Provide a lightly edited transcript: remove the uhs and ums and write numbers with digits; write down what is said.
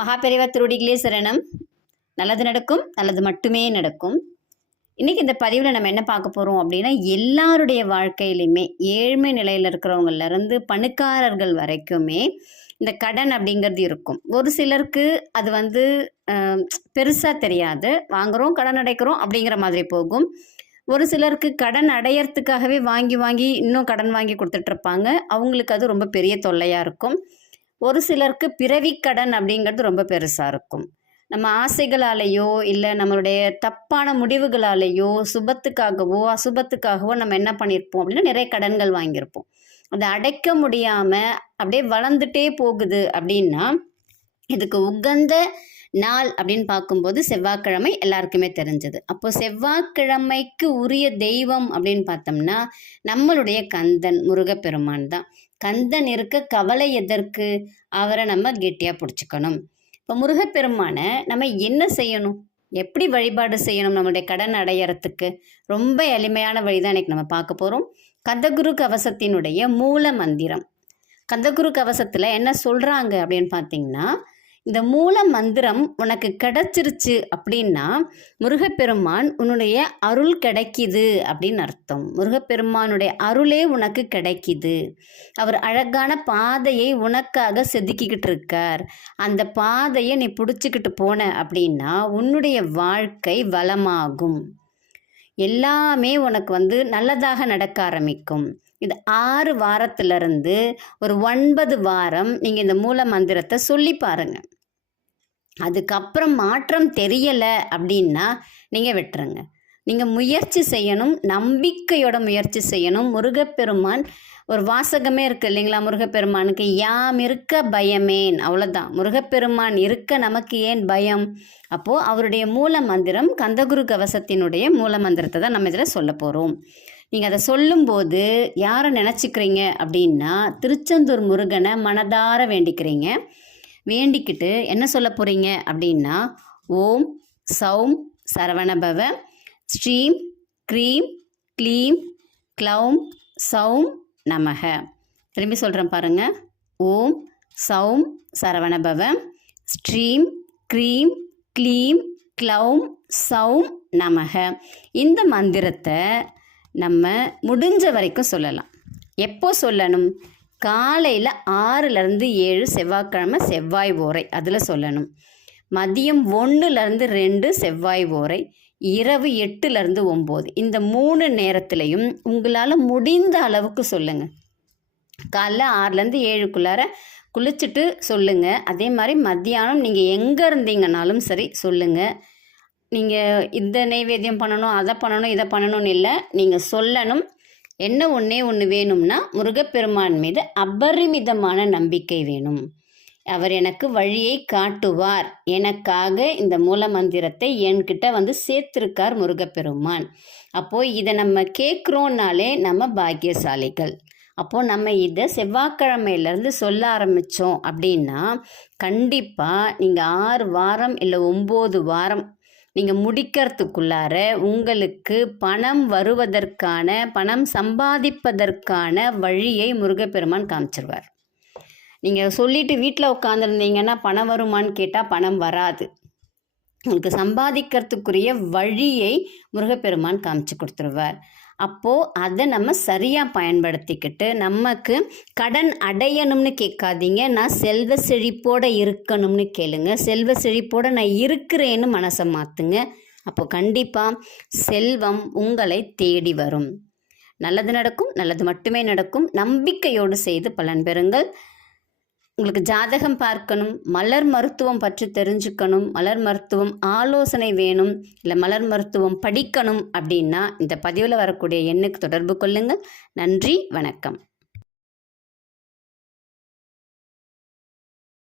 மகாபெரிவா திருவடிகளே சரணம். நல்லது நடக்கும், நல்லது மட்டுமே நடக்கும். இன்றைக்கி இந்த பதிவில் நம்ம என்ன பார்க்க போகிறோம் அப்படின்னா, எல்லாருடைய வாழ்க்கையிலையுமே ஏழ்மை நிலையில் இருக்கிறவங்கலேருந்து பணக்காரர்கள் வரைக்குமே இந்த கடன் அப்படிங்கிறது இருக்கும். ஒரு சிலருக்கு அது பெருசாக தெரியாது, வாங்குகிறோம் கடன் அடைக்கிறோம் அப்படிங்கிற மாதிரி போகும். ஒரு சிலருக்கு கடன் அடையிறதுக்காகவே வாங்கி வாங்கி இன்னும் கடன் வாங்கி கொடுத்துட்ருப்பாங்க. அவங்களுக்கு அது ரொம்ப பெரிய தொல்லையாக இருக்கும். ஒரு சிலருக்கு பிறவி கடன் அப்படிங்கிறது ரொம்ப பெருசாக இருக்கும். நம்ம ஆசைகளாலேயோ இல்லை நம்மளுடைய தப்பான முடிவுகளாலேயோ சுபத்துக்காகவோ அசுபத்துக்காகவோ நம்ம என்ன பண்ணியிருப்போம் அப்படின்னா நிறைய கடன்கள் வாங்கியிருப்போம். அதை அடைக்க முடியாமல் அப்படியே வளர்ந்துட்டே போகுது அப்படின்னா இதுக்கு உகந்த நாள் அப்படின்னு பார்க்கும்போது செவ்வாய்க்கிழமை எல்லாருக்குமே தெரிஞ்சது. அப்போ செவ்வாய்க்கிழமைக்கு உரிய தெய்வம் அப்படின்னு பார்த்தோம்னா நம்மளுடைய கந்தன் முருகப்பெருமான் தான். கந்தன் இருக்க கவலை எதற்கு, அவரை நம்ம கெட்டியாக பிடிச்சிக்கணும். இப்போ முருகப்பெருமானை நம்ம என்ன செய்யணும், எப்படி வழிபாடு செய்யணும் நம்மளுடைய கடன் அடையறதுக்கு? ரொம்ப எளிமையான வழி தான் இன்றைக்கி நம்ம பார்க்க போகிறோம். கந்தகுரு கவசத்தினுடைய மூல மந்திரம். கந்தகுரு கவசத்தில் என்ன சொல்கிறாங்க அப்படின்னு பார்த்தீங்கன்னா, இந்த மூல மந்திரம் உனக்கு கிடைச்சிருச்சு அப்படின்னா முருகப்பெருமான் உன்னுடைய அருள் கிடைக்கிது அப்படின்னு அர்த்தம். முருகப்பெருமானுடைய அருளே உனக்கு கிடைக்கிது. அவர் அழகான பாதையை உனக்காக செதுக்கிக்கிட்டு இருக்கார். அந்த பாதையை நீ பிடிச்சிக்கிட்டு போன அப்படின்னா உன்னுடைய வாழ்க்கை வளமாகும். எல்லாமே உனக்கு நல்லதாக நடக்க ஆரம்பிக்கும். இது 6 வாரத்திலிருந்து ஒரு 9 வாரம் நீங்கள் இந்த மூல மந்திரத்தை சொல்லி பாருங்கள். அதுக்கப்புறம் மாற்றம் தெரியலை அப்படின்னா நீங்கள் விட்டுருங்க. நீங்கள் முயற்சி செய்யணும், நம்பிக்கையோட முயற்சி செய்யணும். முருகப்பெருமான் ஒரு வாசகமே இருக்குது இல்லைங்களா முருகப்பெருமானுக்கு, யாம் இருக்க பயமேன், அவ்வளோதான். முருகப்பெருமான் இருக்க நமக்கு ஏன் பயம்? அப்போது அவருடைய மூல மந்திரம் கந்தகுரு கவசத்தினுடைய மூல மந்திரத்தை தான் நம்ம இதில் சொல்ல போகிறோம். நீங்கள் அதை சொல்லும்போது யாரை நினச்சிக்கிறீங்க அப்படின்னா திருச்செந்தூர் முருகனை மனதார வேண்டிக்கிறீங்க. வேண்டிக்கிட்டு என்ன சொல்ல போகிறீங்க அப்படின்னா, ஓம் சௌம் சரவணபவ ஸ்ரீம் க்ரீம் க்ளீம் க்ளௌம் சௌம் நமக. திரும்பி சொல்கிறேன் பாருங்கள். ஓம் சௌம் சரவணபவ ஸ்ரீம் க்ரீம் க்ளீம் க்ளௌம் சௌம் நமக. இந்த மந்திரத்தை நம்ம முடிஞ்ச வரைக்கும் சொல்லலாம். எப்போ சொல்லணும்? காலையில் 6லேருந்து 7 செவ்வாய்க்கிழமை செவ்வாய் ஓரை அதில் சொல்லணும். மதியம் 1லேருந்து 2 செவ்வாய் ஓரை, இரவு 8லேருந்து 9 இந்த 3 நேரத்துலையும் உங்களால் முடிந்த அளவுக்கு சொல்லுங்கள். காலைல 6லேருந்து 7க்குள்ளார குளிச்சுட்டு சொல்லுங்கள். அதே மாதிரி மத்தியானம் நீங்கள் எங்கே இருந்தீங்கனாலும் சரி சொல்லுங்கள். நீங்கள் இந்த நைவேத்தியம் பண்ணணும், அதை பண்ணணும், இதை பண்ணணும்னு இல்லை, நீங்கள் சொல்லணும். என்ன ஒன்று வேணும்னா முருகப்பெருமான் மீது அபரிமிதமான நம்பிக்கை வேணும். அவர் எனக்கு வழியை காட்டுவார், எனக்காக இந்த மூல மந்திரத்தை என்கிட்ட சேர்த்துருக்கார் முருகப்பெருமான். அப்போது இதை நம்ம கேட்குறோன்னாலே நம்ம பாக்கியசாலிகள். அப்போது நம்ம இதை செவ்வாய்க்கிழமையிலேருந்து சொல்ல ஆரம்பித்தோம் அப்படின்னா கண்டிப்பாக நீங்கள் 6 வாரம் இல்லை 9 வாரம் நீங்கள் முடிக்கிறதுக்குள்ளார உங்களுக்கு பணம் வருவதற்கான, பணம் சம்பாதிப்பதற்கான வழியை முருகப்பெருமான் காமிச்சிருவார். நீங்கள் சொல்லிவிட்டு வீட்டில் உட்காந்துருந்தீங்கன்னா பணம் வருமானு கேட்டால் பணம் வராது. உங்களுக்கு சம்பாதிக்கிறதுக்குரிய வழியை முருகப்பெருமான் காமிச்சு கொடுத்துருவார். அப்போது அதை நம்ம சரியாக பயன்படுத்திக்கிட்டு நமக்கு கடன் அடையணும்னு கேட்காதீங்க, நான் செல்வ செழிப்போடு இருக்கணும்னு கேளுங்க. செல்வ செழிப்போடு நான் இருக்கிறேன்னு மனசை மாற்றுங்க. அப்போது கண்டிப்பாக செல்வம் உங்களை தேடி வரும். நல்லது நடக்கும், நல்லது மட்டுமே நடக்கும். நம்பிக்கையோடு செய்து பலன் பெறுங்கள். உங்களுக்கு ஜாதகம் பார்க்கணும், மலர் மருத்துவம் பற்றி தெரிஞ்சுக்கணும், மலர் மருத்துவம் ஆலோசனை வேணும், இல்லை மலர் மருத்துவம் படிக்கணும் அப்படின்னா இந்த பதிவில் வரக்கூடிய எண்ணுக்கு தொடர்பு கொள்ளுங்கள். நன்றி, வணக்கம்.